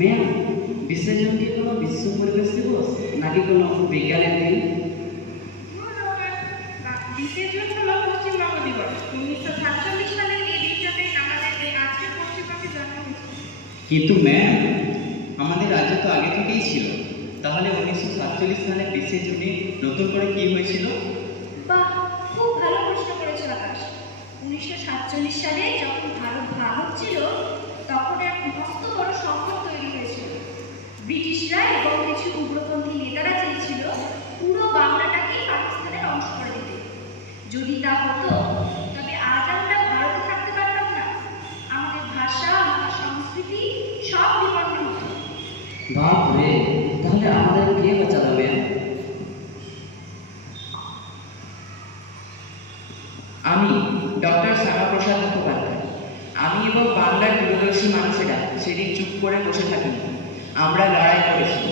Ma'am, বিসর্জন কি কোনো বিশ্ব পরিবেশ দিবস নাকি কোনো বিজ্ঞানের দিন? বিসর্জন হলো পশ্চিমবঙ্গ দিবস। 1947 সালের এই দিনটাতে আমাদের আজকের পশ্চিমবঙ্গে জন্ম হয়েছে। কিন্তু ম্যাম, আমাদের রাজ্য তো আগে থেকেই ছিল, তাহলে 1947 সালে 20শে জুনে নতুন করে কি হয়েছিল? বাহ, খুব ভালো প্রশ্ন করেছো আকাশ। 1947 সালে যখন ভারত ভাগ হচ্ছিল তখন এক মস্ত বড় সংকট তৈরি হয়েছিল। ব্রিটিশরা এবং কিছু উগ্রপন্থী নেতারা চেয়েছিল পুরো বাংলাটাকে পাকিস্তানের অংশ করে দিতে। যদি তা হতো তবে আজ আমরা ভারতে থাকতে পারতাম না। আমাদের ভাষা, আমাদের সংস্কৃতি সব বাপ রে, তাহলে আমাদের কে বাঁচালো ম্যাম? আমি ডক্টর শ্যামাপ্রসাদ মুখোপাধ্যায়। আমি এবং বাংলার দূরদর্শী মানুষেরা সেদিন চুপ করে বসে থাকিনি, আমরা লড়াই করেছি।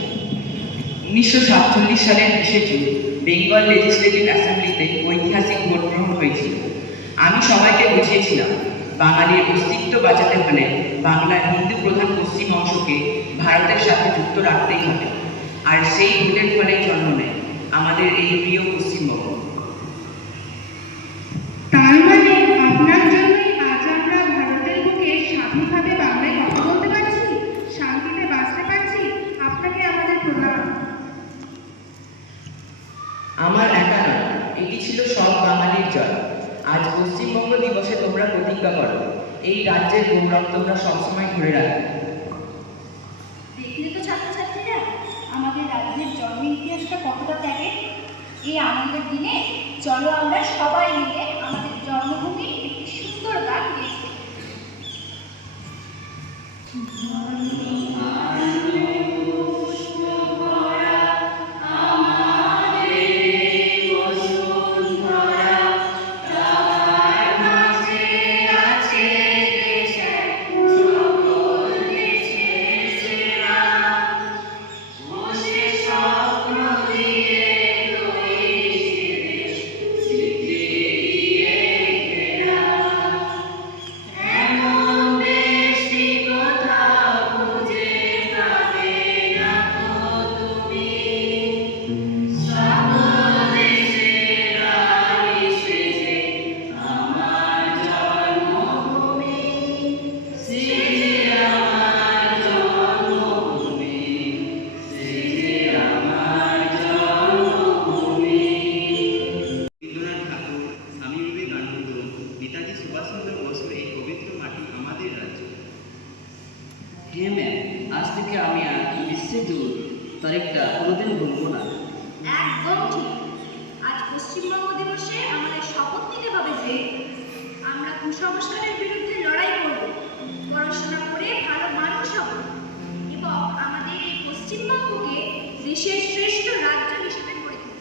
1947 সালের 20 জুন বেঙ্গল লেজিসলেটিভ অ্যাসেম্বলিতে ঐতিহাসিক ভোট গ্রহণ হয়েছিল। আমি সবাইকে বুঝিয়েছিলাম বাঙালির অস্তিত্ব বাঁচাতে হলে বাংলার হিন্দু প্রধান পশ্চিম অংশকে ভারতের সাথে যুক্ত রাখতেই হবে। আর সেই ভোটের ফলে জন্ম নেয় আমাদের এই প্রিয় পশ্চিমবঙ্গ। তার মানে আপনার জন্যই আজ আমরা ভারতের বুকে স্বাধীনভাবে বাংলায় কথা বলতে পারছি, শান্তিতে বাঁচতে পারছি। আপনাকে আমাদের প্রণাম। আমার একা নয়, এটি ছিল সব বাঙালির জয়। আজ পশ্চিমবঙ্গ দিবসে তোমরা প্রতিজ্ঞা করো, এই রাজ্যের গৌরব তোমরা সবসময় ধরে রাখবে। দেখলে তো ছাত্রছাত্রীরা আমাদের রাজ্যের জন্ম ইতিহাসটা কতটা ত্যাগের। এই আনন্দের দিনে চলো আমরা সবাই মিলে আমাদের জন্মভূমির একটি সুন্দর গান গেয়ে ফেলি। রবীন্দ্রনাথ ঠাকুর, স্বামী বিবেকানন্দ, নেতাজি সুভাষচন্দ্র বসুর এই পবিত্র মাটি আমাদের রাজ্য। হ্যাঁ ম্যাম, আজ থেকে আমি আর 20 জুন তারিখটা কোনোদিন ভুলবো না। একদম ঠিক। আজ পশ্চিমবঙ্গ দিবসে আমাদের শপথ নিতে হবে যে আমরা কুসংস্কারের বিরুদ্ধে লড়াই করব, পড়াশোনা করে ভালো মানুষ হব এবং আমাদের এই পশ্চিমবঙ্গকে দেশের শ্রেষ্ঠ রাজ্য হিসেবে গড়ে তুলব।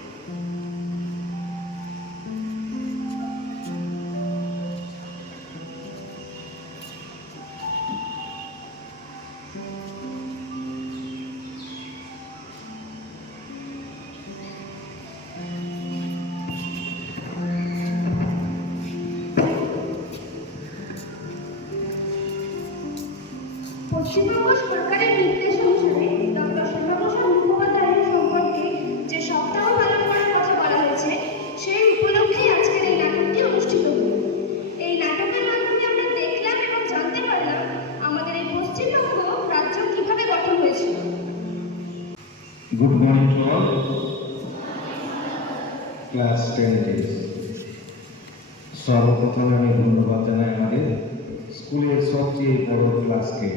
পশ্চিমবঙ্গ সরকারের নির্দেশ অনুসারে ডক্টর শ্যামাপ্রসাদ মুখোপাধ্যায়ের সম্পর্কে যে সপ্তাহ পালন করার কথা বলা হয়েছে, সেই উপলক্ষে আজকের এই নাটকটি অনুষ্ঠিত হল। এই নাটকের মাধ্যমে আমরা দেখলাম এবং জানতে পারলাম আমাদের এই পশ্চিমবঙ্গ রাজ্য কিভাবে গঠন হয়েছিল। Good morning to all. Class 10 days. সর্বপ্রথমে আমি ধন্যবাদ জানাই আমাদের স্কুলের সবচেয়ে বড় ক্লাসকে,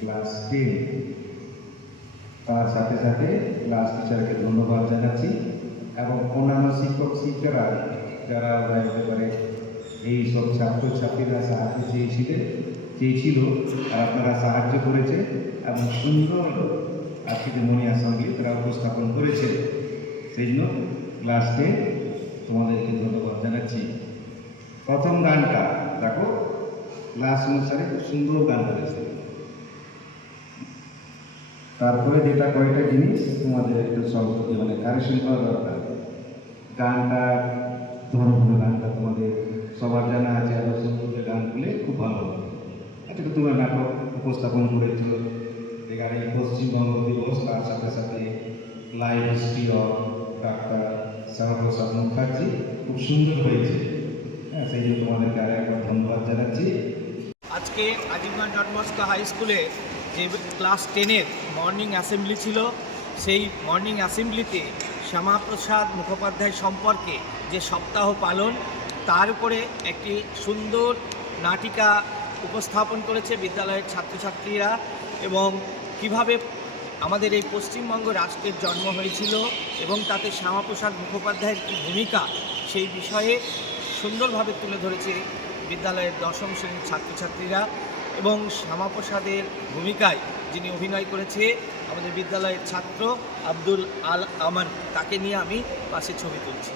ক্লাস 10। তার সাথে সাথে ক্লাস টিচারকে ধন্যবাদ জানাচ্ছি এবং অন্যান্য শিক্ষক শিক্ষিকারা যারা একেবারে এই সব ছাত্রছাত্রীরা সাহায্য চেয়েছিল আর আপনারা সাহায্য করেছে এবং সুন্দর আজকে মনিয়ার সঙ্গে তারা উপস্থাপন করেছে। সেই জন্য ক্লাসকে তোমাদেরকে ধন্যবাদ জানাচ্ছি। প্রথম গানটা দেখো, ক্লাস অনুসারে খুব সুন্দর গান করেছে। তারপরে যেটা কয়েকটা জিনিস তোমাদের একটু সংশোধন মানে কারেকশন করা দরকার। গানটা ধর্মগুলো গানটা তোমাদের সবার জানা আছে, আরো সুন্দর গান গুলে খুব ভালো হবে। আচ্ছা, তোমরা নাটক উপস্থাপন করেছ এখানে পশ্চিমবঙ্গ দিবস, তার সাথে সাথে live history of doctor Shyama Prasad Mukherjee, খুব সুন্দর হয়েছে। হ্যাঁ, সেই জন্য তোমাদেরকে আর একবার ধন্যবাদ জানাচ্ছি। আজকে আজিমগঞ্জ জন্মস্ক হাই স্কুলে যে ক্লাস 10-এর মর্নিং অ্যাসেম্বলি ছিল, সেই মর্নিং অ্যাসেম্বলিতে শ্যামাপ্রসাদ মুখোপাধ্যায় সম্পর্কে যে সপ্তাহ পালন, তার উপরে একটি সুন্দর নাটিকা উপস্থাপন করেছে বিদ্যালয়ের ছাত্রছাত্রীরা এবং কিভাবে আমাদের এই পশ্চিমবঙ্গ রাষ্ট্রের জন্ম হয়েছিল এবং তাতে শ্যামাপ্রসাদ মুখোপাধ্যায়ের কী ভূমিকা, সেই বিষয়ে সুন্দরভাবে তুলে ধরেছে বিদ্যালয়ের 10ম শ্রেণীর ছাত্রছাত্রীরা। এবং শ্যামাপ্রসাদের ভূমিকায় যিনি অভিনয় করেছে আমাদের বিদ্যালয়ের ছাত্র আব্দুল আল আমান, তাকে নিয়ে আমি পাশে ছবি তুলছি।